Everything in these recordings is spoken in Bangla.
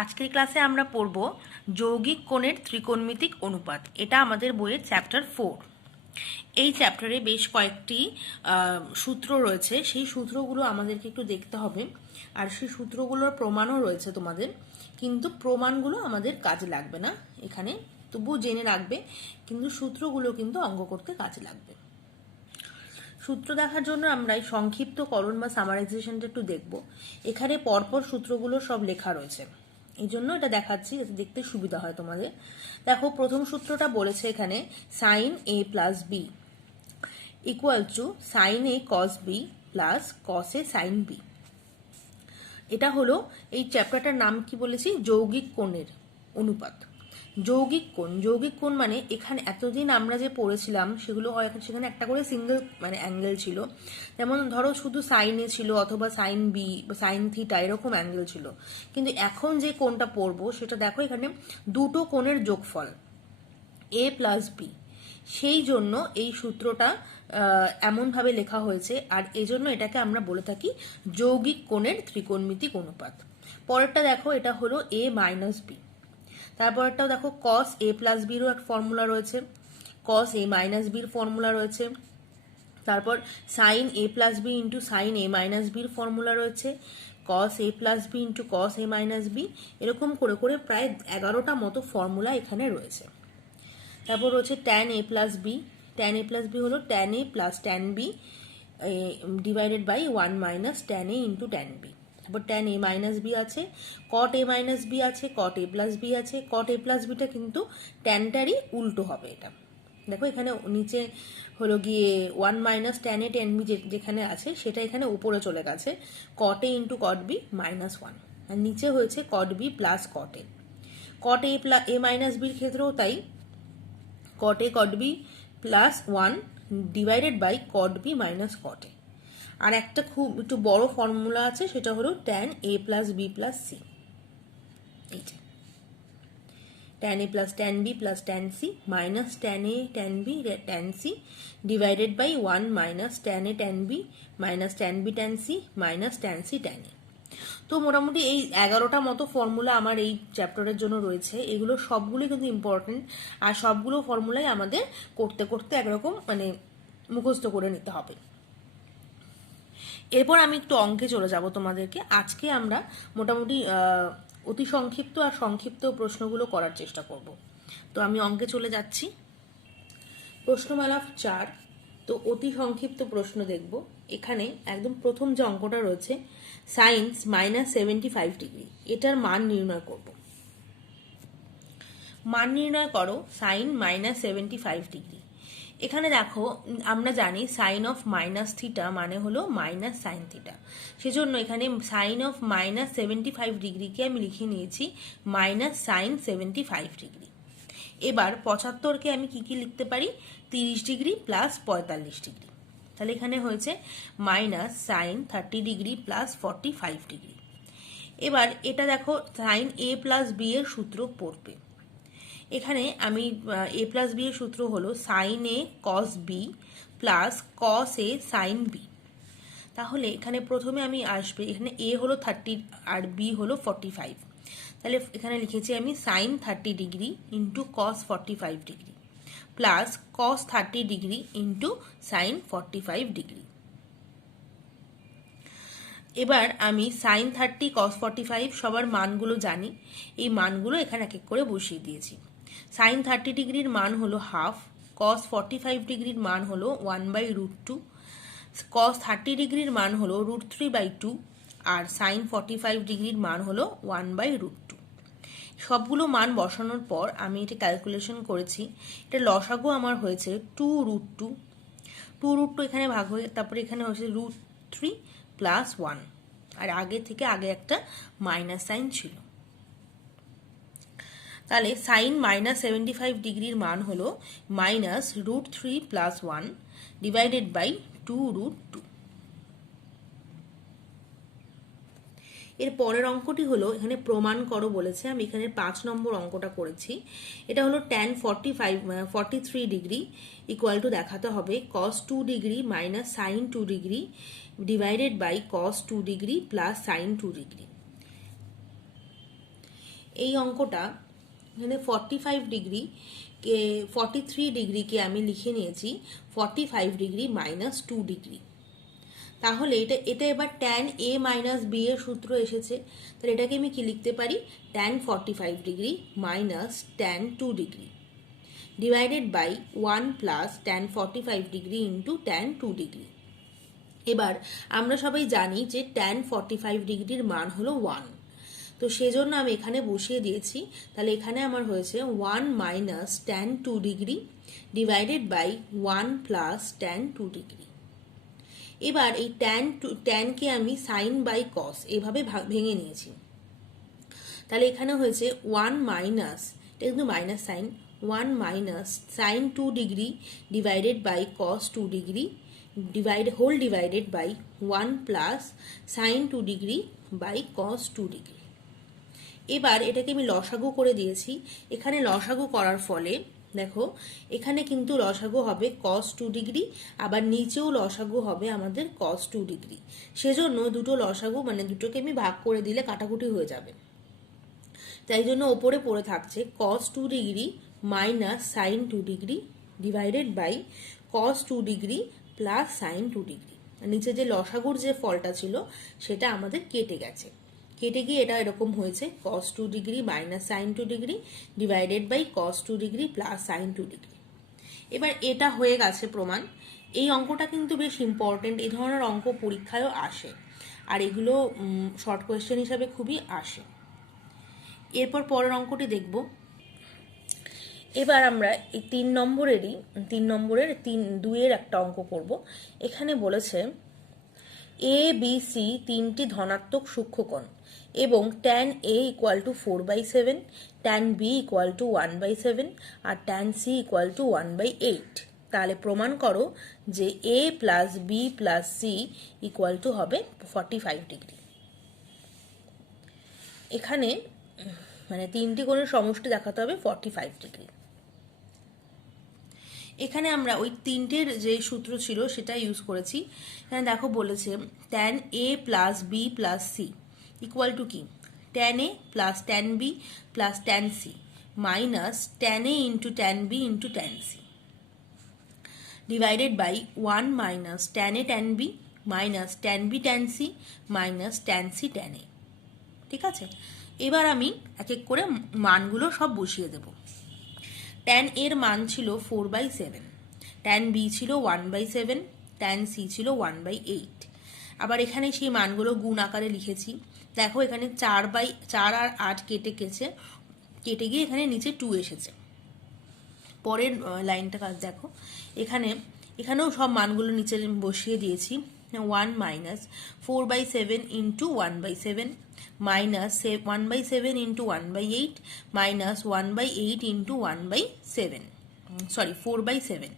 আজকের ক্লাসে আমরা পড়ব যৌগিক কোণের ত্রিকোণমিতিক অনুপাত। এটা আমাদের বইয়ের চ্যাপ্টার 4। এই চ্যাপ্টারে বেশ কয়েকটি সূত্র রয়েছে, সেই সূত্রগুলো আমাদেরকে একটু দেখতে হবে, আর সেই সূত্রগুলোর প্রমাণও রয়েছে তোমাদের, কিন্তু প্রমাণগুলো আমাদের কাজে লাগবে না এখানে, তবুও জেনে রাখবে, কিন্তু সূত্রগুলো কিন্তু অঙ্ক করতে কাজে লাগবে। সূত্র দেখার জন্য আমরা এই সংক্ষিপ্তকরণ বা সামারাইজেশনটা একটু দেখব। এখানে পরপর সূত্রগুলো সব লেখা রয়েছে, এই জন্য এটা দেখাচ্ছি যাতে দেখতে সুবিধা হয় তোমাদের। দেখো, প্রথম সূত্রটা বলেছে এখানে sine A plus B equal to sine A cos B plus cos A sine B. এটা হলো এই চ্যাপ্টারটার নাম কি বলেছি, যৌগিক কোণের অনুপাত। যৌগিক কোণ, যৌগিক কোণ মানে এখানে এতদিন আমরা যে পড়েছিলাম সেগুলো সেখানে একটা করে সিঙ্গেল অ্যাঙ্গেল ছিল, যেমন ধরো শুধু সাইন এ ছিল অথবা সাইন বি বা সাইন থিটা এরকম অ্যাঙ্গেল ছিল, কিন্তু এখন যে কোণটা পড়বো সেটা দেখো এখানে দুটো কোণের যোগফল এ প্লাস বি, সেই জন্য এই সূত্রটা এমনভাবে লেখা হয়েছে, আর এজন্য এটাকে আমরা বলে থাকি যৌগিক কোণের ত্রিকোণমিতিক অনুপাত। পরেরটা দেখো, এটা হলো এ মাইনাস বি। তারপরটাও দেখো কস এ প্লাস বিরও একটা ফর্মুলা রয়েছে, কস এ মাইনাস বির ফর্মুলা রয়েছে, তারপর sign A plus B into sign A minus বির ফর্মুলা রয়েছে, কস এ প্লাস বি ইন্টু কস এ মাইনাস বি, এরকম করে করে প্রায় 11টা মতো ফর্মুলা এখানে রয়েছে। তারপর রয়েছে tan A plus B, tan A plus B হলো tan A plus tan B divided by 1 minus tan A into tan B. তারপর ট্যান এ মাইনাস বি আছে, কট এ মাইনাস বি আছে, কট এ প্লাস বি আছে। কট এ প্লাস বিটা কিন্তু ট্যানটারই উল্টো হবে। এটা দেখো এখানে নিচে হলো গিয়ে 1 minus tan A tan B যেখানে আছে সেটা এখানে উপরে চলে গেছে, cot A into cot B minus 1, আর নিচে হয়েছে cot B plus cot A. Cot A minus বির ক্ষেত্রেও তাই, cot A cot B plus 1 divided by cot B minus cot A. আর একটা খুব একটু বড় ফর্মুলা আছে, সেটা হলো tan A plus B plus C. এইটা tan A plus tan B plus tan C minus tan A tan B tan C divided by 1 minus tan A tan B minus tan B tan C minus tan C tan A. তো মোটামুটি এই 11টা মতো ফর্মুলা আমার এই চ্যাপ্টারের জন্য রয়েছে। এগুলো সবগুলো কিন্তু ইম্পর্টেন্ট, আর সবগুলো ফর্মুলাই আমাদের করতে করতে একরকম মুখস্থ করে নিতে হবে। এরপর আমি একটু অঙ্কে চলে যাব তোমাদেরকে। আজকে আমরা মোটামুটি অতি সংক্ষিপ্ত আর সংক্ষিপ্ত প্রশ্নগুলো করার চেষ্টা করব। তো আমি অঙ্কে চলে যাচ্ছি। প্রশ্নমালা 4, তো অতি সংক্ষিপ্ত প্রশ্ন দেখব। এখানে একদম প্রথম যে অঙ্কটা রয়েছে সাইন্স -75 ডিগ্রি, এটার মান নির্ণয় করব। মান নির্ণয় করো সাইন -75 ডিগ্রি। এখানে দেখো, আমরা জানি সাইন অফ মাইনাস থিটা মানে হলো মাইনাস সাইন থিটা, সেজন্য এখানে সাইন অফ -75 ডিগ্রিকে আমি লিখে নিয়েছি মাইনাস সাইন 75 ডিগ্রি। এবার 75কে আমি কি কি লিখতে পারি, 30 ডিগ্রি প্লাস 45 ডিগ্রি। তাহলে এখানে হয়েছে minus sine 30 degree plus 45 degree. এবার এটা দেখো সাইন এ প্লাস বি এর সূত্র পড়বে। এখানে আমি এ প্লাস বি এর সূত্র হলো sign A cos B plus cos A sine B. তাহলে এখানে প্রথমে আমি আসবে, এখানে এ হলো 30 আর বি হলো 45, তাহলে এখানে লিখেছি আমি sine 30 degree into cos 45 degree plus cos 30 degree into sine 45 degree. এবার আমি সাইন 30 কস 45 সবার মানগুলো জানি, এই মানগুলো এখানে এক এক করে বসিয়ে দিয়েছি। সাইন 30 ডিগ্রির মান হলো হাফ, কস 45 ডিগ্রির মান হলো 1/√2, কস 30 ডিগ্রির মান হলো √3/2, আর সাইন 45 ডিগ্রির মান হলো 1/√2। সবগুলো মান বসানোর পর আমি এটা ক্যালকুলেশন করেছি, এটা লসাগু আমার হয়েছে 2√2, 2√2 এখানে ভাগ হয়ে তারপরে এখানে হচ্ছে √3 প্লাস 1, আর আগে থেকে একটা মাইনাস সাইন ছিল। তাহলে সাইন -75 ডিগ্রির মান হলো -√3 প্লাস 1 ডিভাইডেড বাই 2√2। এর পরের অঙ্কটি হলো এখানে প্রমাণ করো বলেছে, আমি এখানে 5 নম্বর অঙ্কটা করেছি। এটা হলো ট্যান 43 ডিগ্রি ইকুয়াল টু দেখাতে হবে cos 2 degree minus sine 2 degree divided by cos 2 degree plus sine 2 degree. এই অঙ্কটা এখানে 45 ডিগ্রি 43 ডিগ্রিকে আমি লিখে নিয়েছি 45 ডিগ্রি -2 ডিগ্রি। তাহলে এটা এবার ট্যান এ মাইনাস বি এর সূত্র এসেছে, তাহলে এটাকে আমি কি লিখতে পারি, tan 45 degree minus tan 2 degree divided by 1 plus tan 45 degree into tan 2 degree. এবার আমরা সবাই জানি যে ট্যান 45 ডিগ্রির মান হলো 1, তো সেজন্য আমি এখানে বসিয়ে দিয়েছি। তাহলে এখানে আমার হয়েছে 1 minus tan 2 degree divided by 1 plus tan 2 degree. এবার এই ট্যানকে আমি সাইন বাই কস এভাবে ভেঙে নিয়েছি। তাহলে এখানে হয়েছে 1 মাইনাস, এটা কিন্তু minus sine, 1 minus sine 2 degree divided by cos 2 degree whole divided by 1 plus sine 2 degree by cos 2 degree. এবার এটাকে আমি লসাগু করে দিয়েছি। এখানে লসাগু করার ফলে দেখো এখানে কিন্তু লসাগু হবে cos 2 ডিগ্রি, আবার নিচেও লসাগু হবে আমাদের cos 2 ডিগ্রি। সেজন্য দুটো লসাগু মানে দুটোকে আমি ভাগ করে দিলে কাটাকুটি হয়ে যাবে, তাই জন্য ওপরে পড়ে থাকছে cos 2 degree minus sine 2 degree divided by cos 2 degree plus sine 2 degree. নিচে যে লসাগুর যে ফলটা ছিল সেটা আমাদের কেটে গেছে, কেটে গিয়ে এটা এরকম হয়েছে cos 2 degree minus sine 2 degree divided by cos 2 degree plus sine 2 degree. এবার এটা হয়ে গেছে প্রমাণ। এই অঙ্কটা কিন্তু বেশ ইম্পর্টেন্ট, এই ধরনের অঙ্ক পরীক্ষায়ও আসে, আর এগুলো শর্ট কোয়েশ্চেন হিসাবে খুবই আসে। এরপর পরের অঙ্কটি দেখব। এবার আমরা এই 3 নম্বরের 2-এর একটা অঙ্ক করব। এখানে বলেছে এ বি সি তিনটি ধনাত্মক সূক্ষ্মকোণ এবং tan A equal to 4/7, tan B equal to 1/7 আর ট্যান সি ইকুয়াল টু 1/8। তাহলে প্রমাণ করো যে A plus B plus C equal to হবে 45 ডিগ্রি। এখানে মানে তিনটি কোণের সমষ্টি দেখাতে হবে 45 ডিগ্রি। এখানে আমরা ওই তিনটের যে সূত্র ছিল সেটা ইউজ করেছি। এখানে দেখো বলেছে tan A plus B plus C equal to কি, tan A plus tan B plus tan C minus tan A into tan B into tan C divided by 1 minus tan A tan B minus tan B tan C minus tan C tan A. ঠিক আছে, এবার আমি এক এক করে মানগুলো সব বসিয়ে দেব। ট্যান এর মান ছিল 4/7, ট্যান বি ছিল 1/7, ট্যান সি ছিল 1/8। আবার এখানে সেই মানগুলো গুণ আকারে লিখেছি। দেখো এখানে 4 আর 8 কেটে গিয়ে এখানে নিচে 2 এসেছে। পরের লাইনটা কাজ দেখো, এখানেও সব মানগুলো নিচে বসিয়ে দিয়েছি। 1 minus 4/7 into 1/7 minus 1/7 into 1/8 minus 1/8 into 1/7, sorry 4/7।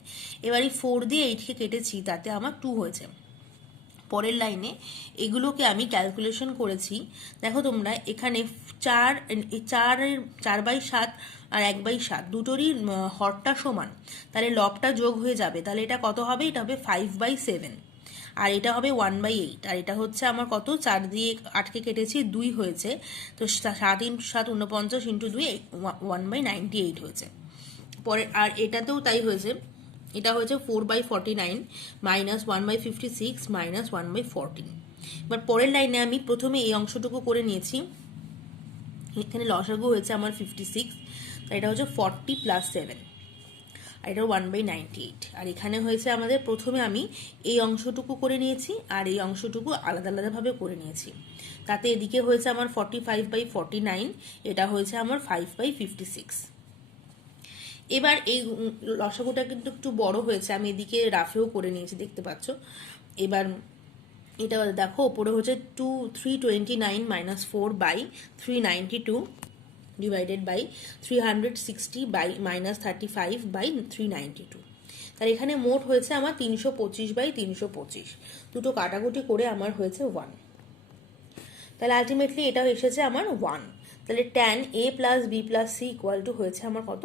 এবার এই 4 দিয়ে 8কে কেটেছি, তাতে আমার 2 হয়েছে। পরের লাইনে এগুলোকে আমি ক্যালকুলেশন করেছি। দেখো তোমরা এখানে 4/7 আর 1/7 দুটোরই হরটা সমান, তাহলে লবটা যোগ হয়ে যাবে। তাহলে এটা কত হবে, এটা হবে 5/7 আর এটা হবে 1/8। আর এটা হচ্ছে আমার কত, 4 দিয়ে 8কে কেটেছি 2 হয়েছে, তো 7 ইন্টু 7 49 ইন্টু 2 1/98 হয়েছে। পরে আর এটাতেও তাই হয়েছে, এটা হয়েছে 4/49 মাইনাস 1/56 মাইনাস 1/14। এবার পরের লাইনে আমি প্রথমে এই অংশটুকু করে নিয়েছি। এখানে লসাগু হয়েছে আমার 56, তাই এটা হচ্ছে 40 প্লাস 7 আর এটা 1/98। আর এখানে হয়েছে আমাদের প্রথমে আমি এই অংশটুকু করে নিয়েছি আর এই অংশটুকু আলাদা আলাদাভাবে করে নিয়েছি। তাতে এদিকে হয়েছে আমার 45/49, এটা হয়েছে আমার 5/56। এবার এই লসাগুটা কিন্তু একটু বড় হয়েছে, আমি এদিকে রাফেও করে নিয়েছি, দেখতে পাচ্ছ। এবার এটা দেখো ওপরে হচ্ছে 329 minus 4/392 divided by 360 by minus 35 by 392। তাহলে এখানে মোট হয়েছে আমার 325/325। দুটো কাটাকুটি করে আমার হয়েছে 1। তাহলে আলটিমেটলি এটা এসেছে আমার 1। তাহলে tan A plus B plus C equal to হয়েছে আমার কত,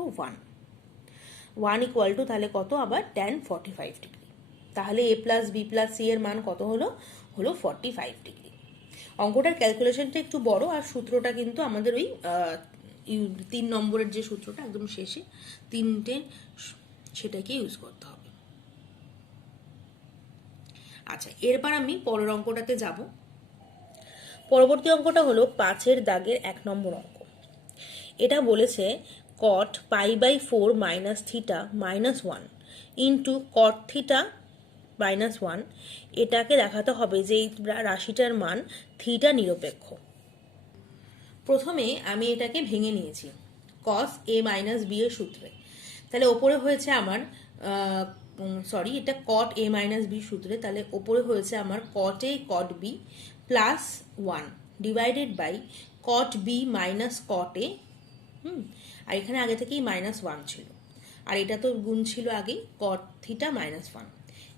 1 ইকুয়াল টু তাহলে কত আবার ট্যান 45 ডিগ্রি। তাহলে এ প্লাস বি প্লাস সি এর মান কত হলো 45 ডিগ্রি। অঙ্কটার ক্যালকুলেশনটা একটু বড় আর সূত্রটা কিন্তু আমাদের ওই 3 নম্বরের যে সূত্রটা একদম শেষে 3টে, সেটাকে ইউজ করতে হবে। আচ্ছা, এরপর আমি পরের অঙ্কটাতে যাব। পরবর্তী অঙ্কটা হলো 5-এর দাগের 1 নম্বর অঙ্ক। এটা বলেছে cot π/4 minus theta minus 1 into cot theta minus 1, এটাকে দেখাতে হবে যে এই রাশিটার মান থিটা নিরপেক্ষ। প্রথমে আমি এটাকে ভেঙে নিয়েছি cos a মাইনাস b এর সূত্রে। তাহলে ওপরে হয়েছে আমার এটা cot a মাইনাস b সূত্রে, তাহলে ওপরে হয়েছে আমার cot a cot b plus 1 divided by cot b minus cot a। আর এখানে আগে থেকেই মাইনাস 1 ছিল, আর এটা তো গুণ ছিল আগেই cot থিটা মাইনাস 1।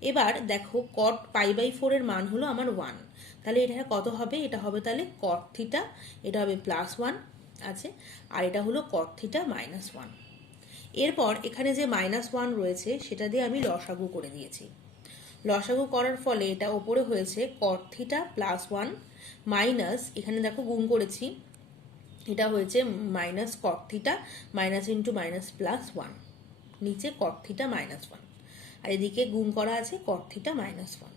এবার দেখো cot π/4 এর মান হলো আমার 1, তাহলে এটা কত হবে? এটা হবে তাহলে cot থিটা, এটা হবে প্লাস 1 আছে, আর এটা হলো cot থিটা মাইনাস 1। এরপর এখানে যে মাইনাস 1 রয়েছে সেটা দিয়ে আমি লসাগু করে দিয়েছি। লসাগু করার ফলে এটা ওপরে হয়েছে cot থিটা প্লাস 1 মাইনাস, এখানে দেখো গুণ করেছি, এটা হয়েছে minus cot theta minus into minus plus 1, নিচে cot থিটা মাইনাস 1, আর এদিকে গুণ করা আছে cot থিটা মাইনাস 1।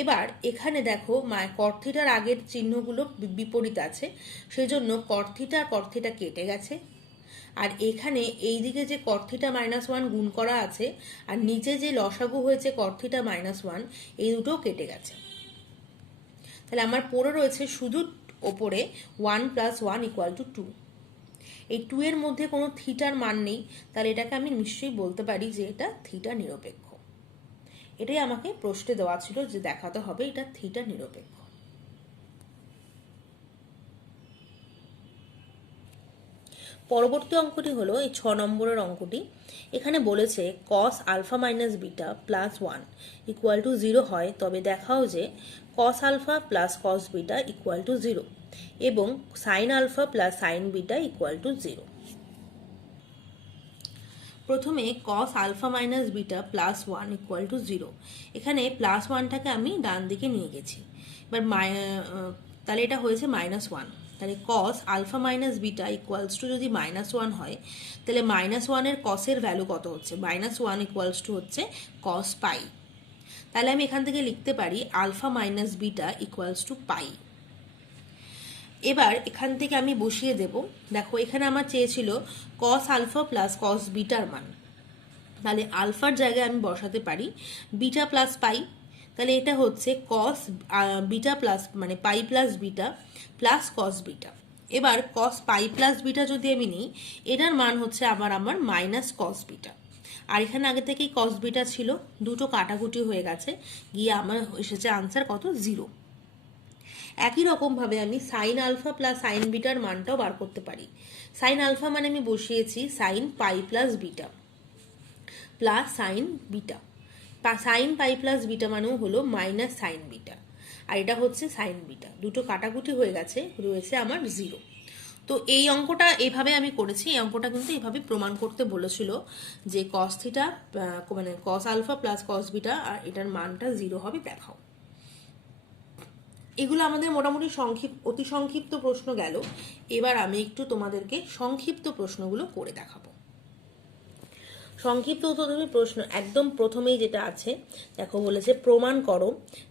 এবার এখানে দেখো cot থিটার আগের চিহ্নগুলো বিপরীত আছে, সেজন্য cot থিটা আর cot থিটা কেটে গেছে, আর এখানে এই দিকে যে cot থিটা মাইনাস 1 গুণ করা আছে আর নিচে যে লসাগু হয়েছে cot থিটা মাইনাস 1, এই দুটো কেটে গেছে। তাহলে আমার পড়ে রয়েছে শুধু ওপরে 1 প্লাস 1 ইকুয়াল টু 2। এই 2 এর মধ্যে কোনো থিটার মান নেই, তাহলে এটাকে আমি নিশ্চয়ই বলতে পারি যে এটা থিটা নিরপেক্ষ। এটাই আমাকে প্রশ্নে দেওয়া ছিল যে দেখাতে হবে এটা থিটা নিরপেক্ষ। পরবর্তী অঙ্কটি হলো এই 6 নম্বরের অঙ্কটি। এখানে বলেছে cos alpha minus beta plus 1 equal to 0 হয়, তবে দেখাও যে cos alpha plus cos beta equal to 0 এবং sine alpha plus sine beta equal to 0। প্রথমে cos alpha minus beta plus 1 equal to 0, এখানে প্লাস 1টাকে আমি ডান দিকে নিয়ে গেছি। এবার তাহলে এটা হয়েছে মাইনাস 1, তাহলে cos alpha minus beta equals to যদি মাইনাস 1 হয়, তাহলে মাইনাস 1-এর cos-এর ভ্যালু কত হচ্ছে? মাইনাস 1 ইকুয়ালস টু হচ্ছে cos পাই। তাহলে আমি এখান থেকে লিখতে পারি alpha minus beta equals to pi. এবার এখান থেকে আমি বসিয়ে দেব, দেখো এখানে আমার চেয়েছিল cos আলফা প্লাস cos বিটার মান, তাহলে আলফার জায়গায় আমি বসাতে পারি বিটা প্লাস পাই, তাহলে এটা হচ্ছে cos বিটা প্লাস মানে পাই plus beta plus cos beta. এবার cos পাই প্লাস বিটা যদি আমি নিই, এটার মান হচ্ছে আমার মাইনাস cos বিটা, আর এখানে আগে থেকেই cos বিটা ছিল, দুটো কাটাকুটি হয়ে গেছে, গিয়ে আমার এসেছে আনসার কত? 0। একই রকমভাবে আমি সাইন আলফা প্লাস সাইন বিটার মানটাও বার করতে পারি। সাইন আলফা মানে আমি বসিয়েছি sine pi plus beta plus sine beta, sine pi plus beta মানেও হলো মাইনাস সাইন বিটা, আর এটা হচ্ছে সাইন বিটা, দুটো কাটাকুটি হয়ে গেছে, রয়েছে আমার 0। তো এই অঙ্কটা এইভাবে আমি করেছি। এই অঙ্কটা কিন্তু এইভাবে প্রমাণ করতে বলেছিল যে cos থিটা মানে cos alpha plus cos beta আর এটার মানটা 0 হবে, দেখাও। এগুলো আমাদের মোটামুটি অতি সংক্ষিপ্ত প্রশ্ন গেল। এবার আমি একটু তোমাদেরকে সংক্ষিপ্ত প্রশ্নগুলো করে দেখাবো। সংক্ষিপ্ত উত্তরধর্মী প্রশ্ন একদম প্রথমেই যেটা আছে, দেখো বলেছে প্রমাণ করো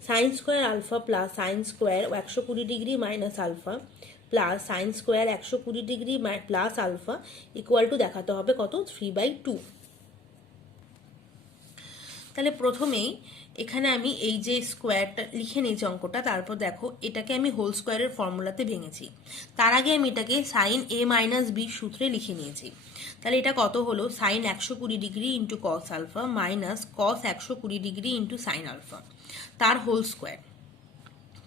sine square alpha plus sine square 120 degree minus alpha plus sine square 120 degree plus alpha equal to দেখাতে হবে কত? 3/2। তাহলে প্রথমেই এখানে আমি এই যে স্কোয়ারটা লিখে নিয়েছি অঙ্কটা, তারপর দেখো এটাকে আমি হোল স্কোয়ারের ফর্মুলাতে ভেঙেছি, তার আগে আমি এটাকে সাইন a মাইনাস বি সূত্রে লিখে নিয়েছি। তাহলে এটা কত হলো? Sine 120 degree into cos alpha minus cos 120 degree into sine alpha তার হোল স্কোয়ার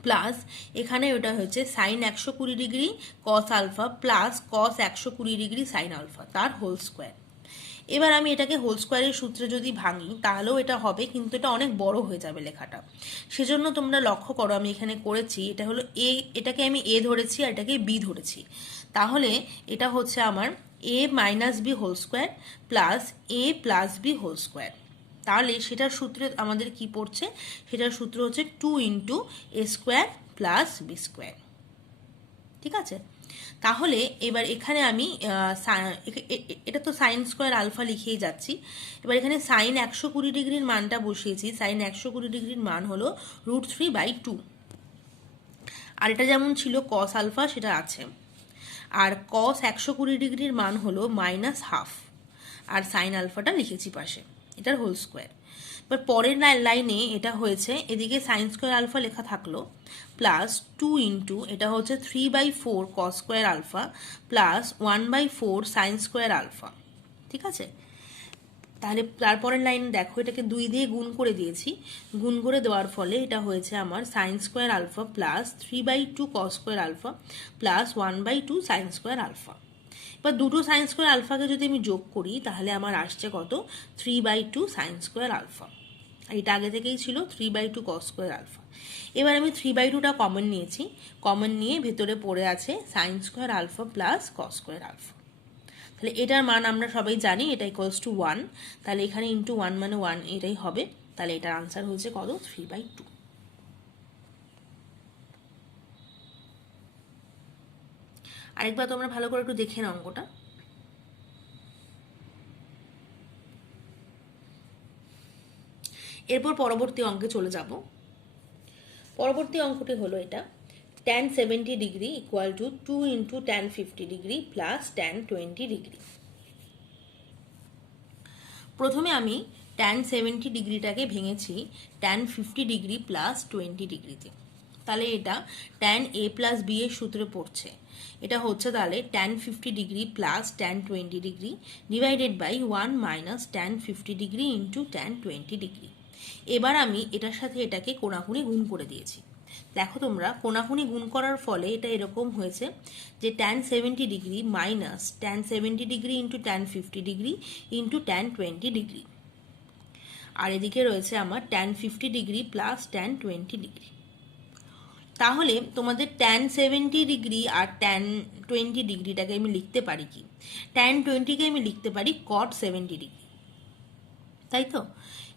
প্লাস এখানে ওটা হচ্ছে sine 120 degree cos alpha plus cos 120 degree sine alpha তার হোল স্কোয়ার। এবার আমি এটাকে হোল স্কোয়ারের সূত্রে যদি ভাঙি তাহলেও এটা হবে, কিন্তু এটা অনেক বড় হয়ে যাবে লেখাটা, সেজন্য তোমরা লক্ষ্য করো আমি এখানে করেছি এটা হলো এ, এটাকে আমি এ ধরেছি আর এটাকে বি ধরেছি, তাহলে এটা হচ্ছে আমার a minus b whole square plus a plus b whole square. তাহলে সেটার সূত্রে আমাদের কি পড়ছে? সেটার সূত্র হচ্ছে 2 ইন্টু এ স্কোয়ার প্লাস বি স্কোয়ার। ঠিক আছে, তাহলে এবার এখানে আমি এটা তো সাইন স্কোয়ার আলফা লিখেই যাচ্ছি। এবার এখানে সাইন 120 ডিগ্রির মানটা বসিয়েছি। সাইন 120 ডিগ্রির মান হলো √3/2। আর এটা যেমন ছিল কস আলফা সেটা আছে। আর কস 120 ডিগ্রির মান হলো -1/2। আর সাইন আলফাটা লিখেছি পাশে, এটার হোল স্কোয়ার। এবার পরের লাইনে এটা হয়েছে, এদিকে সাইন স্কোয়ার আলফা লেখা থাকলো প্লাস 2 ইন্টু এটা হচ্ছে 3/4 cos square alpha plus 1/4 sine square alpha. ঠিক আছে, তাহলে তারপরের লাইন দেখো, এটাকে 2 দিয়ে গুণ করে দিয়েছি। গুণ করে দেওয়ার ফলে এটা হয়েছে আমার sine square alpha plus 3/2 cos square alpha plus 1/2 sine square alpha. এবার দুটো সাইন স্কোয়ার আলফাকে যদি আমি যোগ করি তাহলে আমার আসছে কত, 3/2 সাইন স্কোয়ার আলফা। আর এটা আগে থেকেই ছিল 3/2 কস স্কোয়ার আলফা। এবার আমি 3/2টা কমন নিয়েছি, কমন নিয়ে ভেতরে পড়ে আছে sine square alpha plus cos square alpha. তাহলে এটার মান আমরা সবাই জানি, এটা ইকুয়ালস টু 1। তাহলে এখানে ইন্টু 1 মানে 1 এটাই হবে। তাহলে এটার আনসার হচ্ছে কত, 3/2। আরেকবার তোমরা ভালো করে একটু দেখে নাও অঙ্কটা। এরপর পরবর্তী অঙ্কে চলে যাব। পরবর্তী অঙ্কটি হলো এটা, tan 70 degree equal to 2 into tan 50 degree plus tan 20 degree. প্রথমে আমি tan 70 ডিগ্রিটাকে ভেঙেছি tan 50 ডিগ্রি প্লাস 20 ডিগ্রিতে। তাহলে এটা tan a প্লাস b এর সূত্রে পড়ছে। এটা হচ্ছে তাহলে tan 50 degree plus tan 20 degree divided by 1 minus tan 50 degree into tan 20 degree. এবার আমি এটার সাথে এটাকে কোণাকুণি গুণ করে দিয়েছি। দেখো তোমরা, কোণাকুণি গুণ করার ফলে এটা এরকম হয়েছে যে tan 70 degree minus tan 70 degree into tan 50 degree into tan 20 degree. আর এদিকে রয়েছে আমার tan 50 degree plus tan 20 degree. তাহলে তোমাদের tan 70 ডিগ্রি আর tan 20 ডিগ্রিটাকে আমি লিখতে পারি কি, tan 20কে আমি লিখতে পারি cot 70 ডিগ্রি, তাই তো?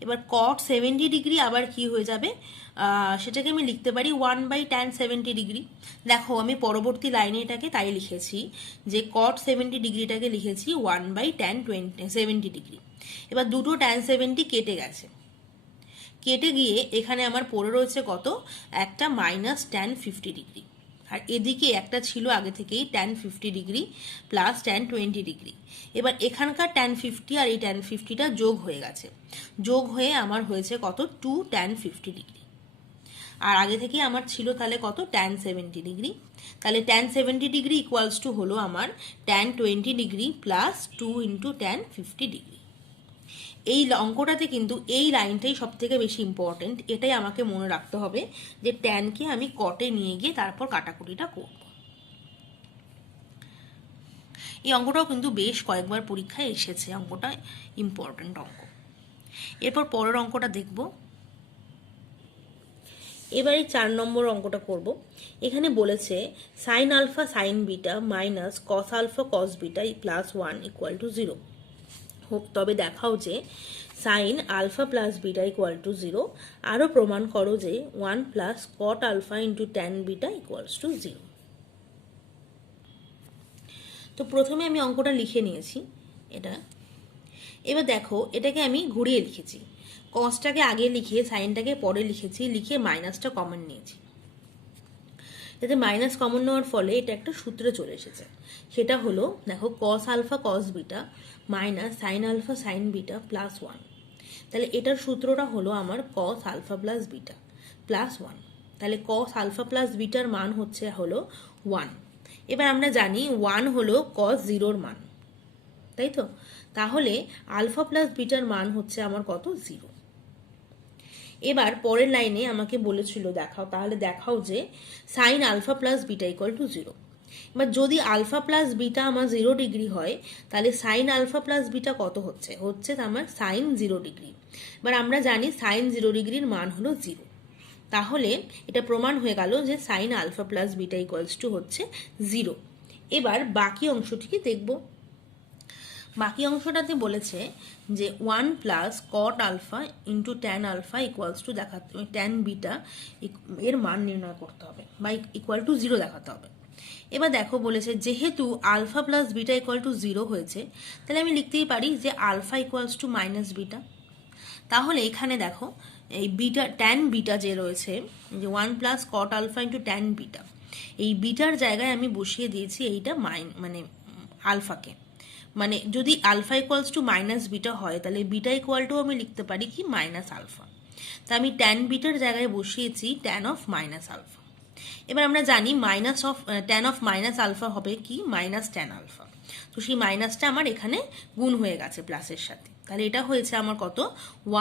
এবার cot 70 ডিগ্রি আবার কি হয়ে যাবে, সেটাকে আমি লিখতে পারি 1/tan 70 ডিগ্রি। দেখো আমি পরবর্তী লাইনে এটাকে তাই লিখেছি যে cot 70 ডিগ্রিটাকে লিখেছি 1/tan 70 ডিগ্রি। এবার দুটো tan 70 কেটে গেছে, কেটে গিয়ে এখানে আমার পড়ে রয়েছে কত, একটা মাইনাস tan 50 ডিগ্রি। আর এদিকে একটা ছিল আগে থেকেই tan 50 degree plus tan 20 degree. এবার এখানকার tan 50 আর এই tan 50টা যোগ হয়ে গেছে, যোগ হয়ে আমার হয়েছে কত, 2 tan 50 ডিগ্রি। আর আগে থেকেই আমার ছিল তাহলে কত, tan 70 ডিগ্রি। তাহলে tan 70 ডিগ্রি ইকুয়ালস টু হলো আমার tan 20 degree plus 2 into tan 50 degree. এই অঙ্কটাতে কিন্তু এই লাইনটাই সব থেকে বেশি ইম্পর্টেন্ট। এটাই আমাকে মনে রাখতে হবে যে ট্যানকে আমি কটে নিয়ে গিয়ে তারপর কাটাকুটিটা করব। এই অঙ্কটাও কিন্তু বেশ কয়েকবার পরীক্ষায় এসেছে, অঙ্কটা ইম্পর্টেন্ট অঙ্ক। এরপর পরের অঙ্কটা দেখব। এবার এই 4 নম্বর অঙ্কটা করব। এখানে বলেছে sine alpha sine beta minus cos alpha cos beta plus 1 equal to 0। তবে দেখাও যে sine alpha plus beta equal to 0। আরও প্রমাণ করো যে 1 plus cot alpha into tan beta equals to 0। তো প্রথমে আমি অঙ্কটা লিখে নিয়েছি এটা। এবার দেখো এটাকে আমি ঘুরিয়ে লিখেছি, কসটাকে আগে লিখে সাইনটাকে পরে লিখেছি, লিখে মাইনাসটা কমন নিয়েছি। যাতে মাইনাস কমন নেওয়ার ফলে এটা একটা সূত্রে চলে এসেছে। সেটা হলো দেখো cos alpha cos beta minus sine alpha sine beta plus 1। তাহলে এটার সূত্রটা হলো আমার cos alpha plus beta plus 1। তাহলে কস আলফা প্লাস বিটার মান হচ্ছে হলো 1। এবার আমরা জানি 1 হলো কস 0-র মান, তাই তো? তাহলে আলফা প্লাস বিটার মান হচ্ছে আমার কত, 0। এবার পরের লাইনে আমাকে বলেছিল দেখাও, তাহলে দেখাও যে sine alpha plus beta equal to 0। এবার যদি আলফা প্লাস বিটা আমার 0 ডিগ্রি হয় তাহলে সাইন আলফা প্লাস বিটা কত হচ্ছে, হচ্ছে আমার সাইন 0 ডিগ্রি। এবার আমরা জানি সাইন 0 ডিগ্রির মান হলো 0। তাহলে এটা প্রমাণ হয়ে গেল যে sine alpha plus beta equals to হচ্ছে 0। এবার বাকি অংশটিকে দেখব। বাকি অংশটাতে বলেছে যে 1 plus cot alpha into tan alpha equals to দেখাতে ট্যান বিটা এর মান নির্ণয় করতে হবে বা ইকুয়াল টু 0 দেখাতে হবে। এবার দেখো বলেছে যেহেতু alpha plus beta equal to 0 হয়েছে, তাহলে আমি লিখতেই পারি যে alpha equals to minus beta. তাহলে এখানে দেখো এই বিটা ট্যান বিটা যে রয়েছে, যে 1 plus cot alpha into tan beta, এই বিটার জায়গায় আমি বসিয়ে দিয়েছি এইটা মানে আলফাকে। মানে যদি alpha equals to minus beta হয়, তাহলে বিটা ইকুয়াল টু আমি লিখতে পারি কি মাইনাস আলফা। তা আমি ট্যান বিটার জায়গায় বসিয়েছি ট্যান অফ মাইনাস আলফা। এবার আমরা জানি ট্যান অফ মাইনাস আলফা হবে কি মাইনাস ট্যান আলফা। তো সেই মাইনাসটা আমার এখানে গুণ হয়ে গেছে প্লাসের সাথে, তাহলে এটা হয়েছে আমার কত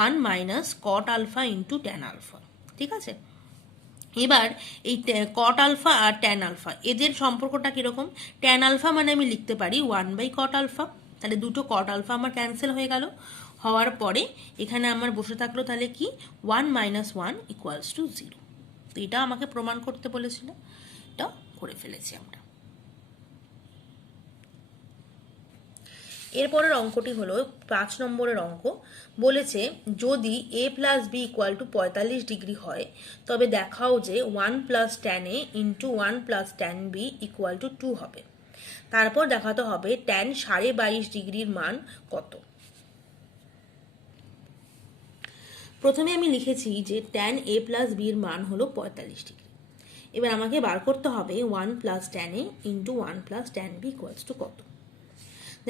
1 minus cot alpha into tan alpha. ঠিক আছে, এবার এই কট আলফা আর ট্যান আলফা এদের সম্পর্কটা কীরকম? ট্যান আলফা মানে আমি লিখতে পারি 1/কট আলফা, তাহলে দুটো কট আলফা আমার ক্যান্সেল হয়ে গেল। হওয়ার পরে এখানে আমার বসে থাকলো তাহলে কি 1 মাইনাস 1 ইকুয়ালস টু 0। তো এটা আমাকে প্রমাণ করতে বলেছিল, এটা করে ফেলেছি আমরা। এরপরের অঙ্কটি হলো 5 নম্বরের অঙ্ক। বলেছে যদি a plus B equal to 45 degree হয়, তবে দেখাও যে 1 plus tan A into 1 plus tan B equal to 2 হবে। তারপর দেখাতে হবে ট্যান 22.5 ডিগ্রির মান কত। প্রথমে আমি লিখেছি যে ট্যান এ প্লাস বির মান হলো 45 ডিগ্রি। এবার আমাকে বার করতে হবে 1 plus tan A into 1 plus tan B equals to কত।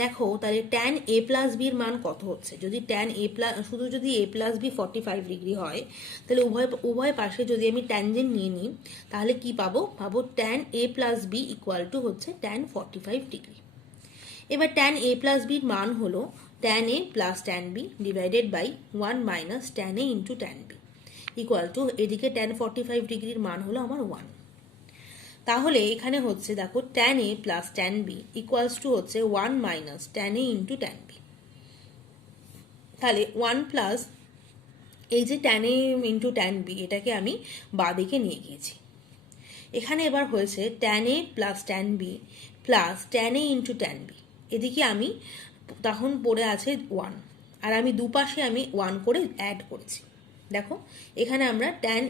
দেখো তাহলে ট্যান এ প্লাস বির মান কত হচ্ছে, যদি ট্যান এ প্লাস শুধু যদি এ প্লাস বি 45 ডিগ্রি হয়, তাহলে উভয় পাশে যদি আমি ট্যানজেন্ট নিয়ে নিই, তাহলে কি পাবো? Tan A plus B equal to হচ্ছে ট্যান 45 ডিগ্রি। এবার ট্যান এ প্লাস বির মান হলো tan A plus tan B divided by 1 minus tan A into tan B equal to এদিকে ট্যান 45 ডিগ্রির মান হলো আমার 1। তাহলে এখানে হচ্ছে দেখো tan A plus tan B equals to হচ্ছে 1 minus tan A into tan B. তাহলে 1 প্লাস এই যে tan A into tan B এটাকে আমি বাঁদিকে নিয়ে গিয়েছি। এখানে এবার হয়েছে tan A plus tan B plus tan A into tan B, এদিকে আমি তখন পড়ে আছে 1, আর আমি দুপাশে আমি 1 করে অ্যাড করেছি। দেখো এখানে আমরা ট্যান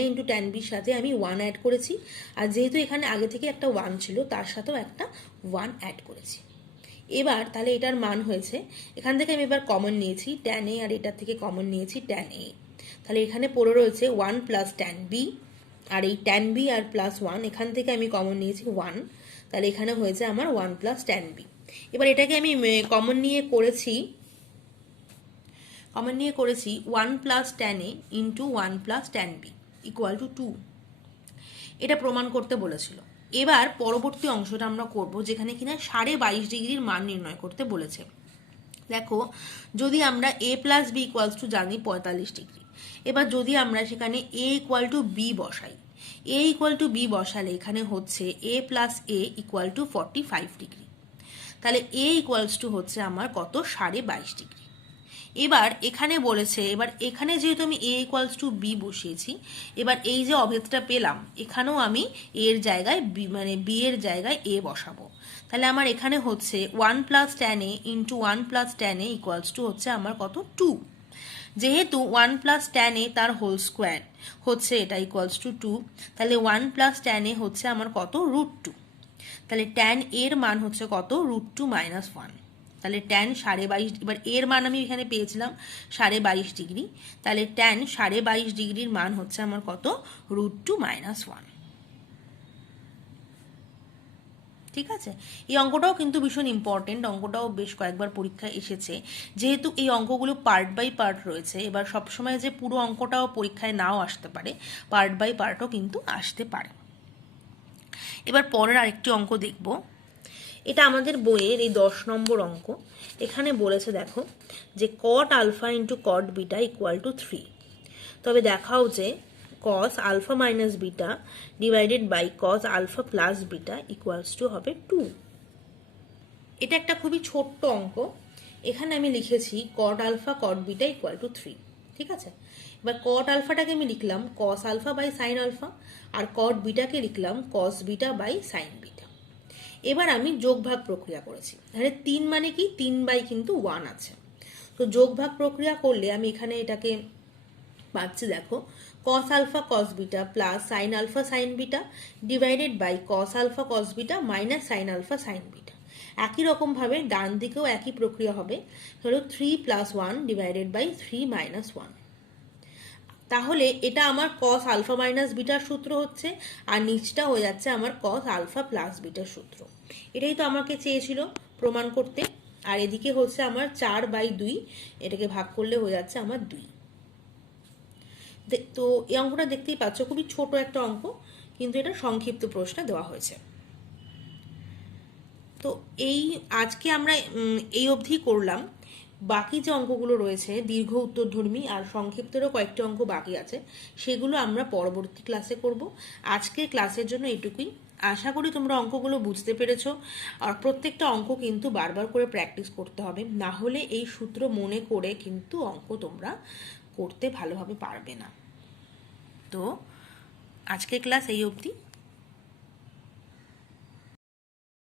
এ ইন্টু ট্যান বির সাথে আমি 1 অ্যাড করেছি, আর যেহেতু এখানে আগে থেকে একটা 1 ছিল তার সাথেও একটা 1 অ্যাড করেছি। এবার তাহলে এটার মান হয়েছে, এখান থেকে আমি এবার কমন নিয়েছি ট্যান এ, আর এটার থেকে কমন নিয়েছি ট্যান এ। তাহলে এখানে পড়ে রয়েছে 1 প্লাস ট্যান বি, আর এই ট্যান বি আর প্লাস 1 এখান থেকে আমি কমন নিয়েছি 1, তাহলে এখানে হয়েছে আমার 1 প্লাস ট্যান বি। এবার এটাকে আমি কমন নিয়ে করেছি 1 plus tan A into 1 plus tan B equal to 2। এটা প্রমাণ করতে বলেছিল। এবার পরবর্তী অংশটা আমরা করব, যেখানে কিনা 22.5 ডিগ্রির মান নির্ণয় করতে বলেছে। দেখো যদি আমরা এ প্লাস বি ইকুয়ালস টু জানি 45 ডিগ্রি, এবার যদি আমরা সেখানে এ ইকুয়াল টু বি বসাই, এ ইকুয়াল টু বি বসালে এখানে হচ্ছে a plus a equal to 45 degree. তাহলে এ ইকুয়ালস টু হচ্ছে আমার কত 22.5 ডিগ্রি। এবার এখানে বলেছে, এবার এখানে যেহেতু আমি এ ইকুয়ালস টু বি বসিয়েছি, এবার এই যে অভেদটা পেলাম এখানেও আমি এর জায়গায় বি মানে বি এর জায়গায় এ বসাবো। তাহলে আমার এখানে হচ্ছে 1 plus tan A into 1 plus tan A equals to হচ্ছে আমার কত 2। যেহেতু 1 প্লাস ট্যান এ তার হোল স্কোয়ার হচ্ছে এটা ইকুয়ালস টু 2, তাহলে 1 প্লাস ট্যান এ হচ্ছে আমার কত √2। তাহলে ট্যান এর মান হচ্ছে কত √2 মাইনাস 1। তাহলে ট্যান 22.5, এবার এর মান আমি এখানে পেয়েছিলাম 22.5 ডিগ্রি, তাহলে ট্যান 22.5 ডিগ্রির মান হচ্ছে আমার কত √2 মাইনাস 1। ঠিক আছে, এই অঙ্কটাও কিন্তু ভীষণ ইম্পর্টেন্ট, অঙ্কটাও বেশ কয়েকবার পরীক্ষায় এসেছে। যেহেতু এই অঙ্কগুলো পার্ট বাই পার্ট রয়েছে, এবার সবসময় যে পুরো অঙ্কটাও পরীক্ষায় নাও আসতে পারে, পার্ট বাই পার্টও কিন্তু আসতে পারে। এবার পরের আরেকটি অঙ্ক দেখব, এটা আমাদের বইয়ের এই 10 নম্বর অঙ্ক। এখানে বলেছে দেখো যে cot alpha into cot beta equal to 3, তবে দেখাও যে cos alpha minus beta divided by cos alpha plus beta equals to হবে 2। এটা একটা খুবই ছোট্ট অঙ্ক। এখানে আমি লিখেছি cot alpha cot beta equal to 3। ঠিক আছে, এবার কট আলফাটাকে আমি লিখলাম cos alpha by sine alpha, আর কট বিটাকে লিখলাম cos beta by sine beta. এবার আমি যোগ ভাগ প্রক্রিয়া করেছি, তাহলে 3 মানে কি 3 বাই কিন্তু 1 আছে, তো যোগ ভাগ প্রক্রিয়া করলে আমি এখানে এটাকে পাচ্ছি দেখো, cos alpha cos beta plus sine alpha sine beta divided by cos alpha cos beta minus sine alpha sine beta. একই রকমভাবে ডান দিকেও একই প্রক্রিয়া হবে, ধরো 3 প্লাস 1 ডিভাইডেড বাই 3 মাইনাস 1। তাহলে এটা আমার cos আলফা মাইনাস বিটার সূত্র হচ্ছে, আর নিচটা হয়ে যাচ্ছে আমার cos আলফা প্লাস বিটার সূত্র। এটাই তো আমাকে চেয়েছিল প্রমাণ করতে। আর এদিকে হচ্ছে আমার 4/2, এটাকে ভাগ করলে হয়ে যাচ্ছে আমার 2। তো এই অঙ্কটা দেখতেই পাচ্ছ, খুবই ছোট একটা অঙ্ক, কিন্তু এটা সংক্ষিপ্ত প্রশ্নে দেওয়া হয়েছে। তো আজকে আমরা এই অবধি করলাম। বাকি যে অঙ্কগুলো রয়েছে দীর্ঘ উত্তরধর্মী আর সংক্ষিপ্তেরও কয়েকটি অঙ্ক বাকি আছে, সেগুলো আমরা পরবর্তী ক্লাসে করব। আজকের ক্লাসের জন্য এটুকুই। আশা করি তোমরা অঙ্কগুলো বুঝতে পেরেছো। আর প্রত্যেকটা অঙ্ক কিন্তু বারবার করে প্র্যাকটিস করতে হবে, না হলে এই সূত্র মনে করে কিন্তু অঙ্ক তোমরা করতে ভালোভাবে পারবে না। তো আজকের ক্লাস এই অবধি।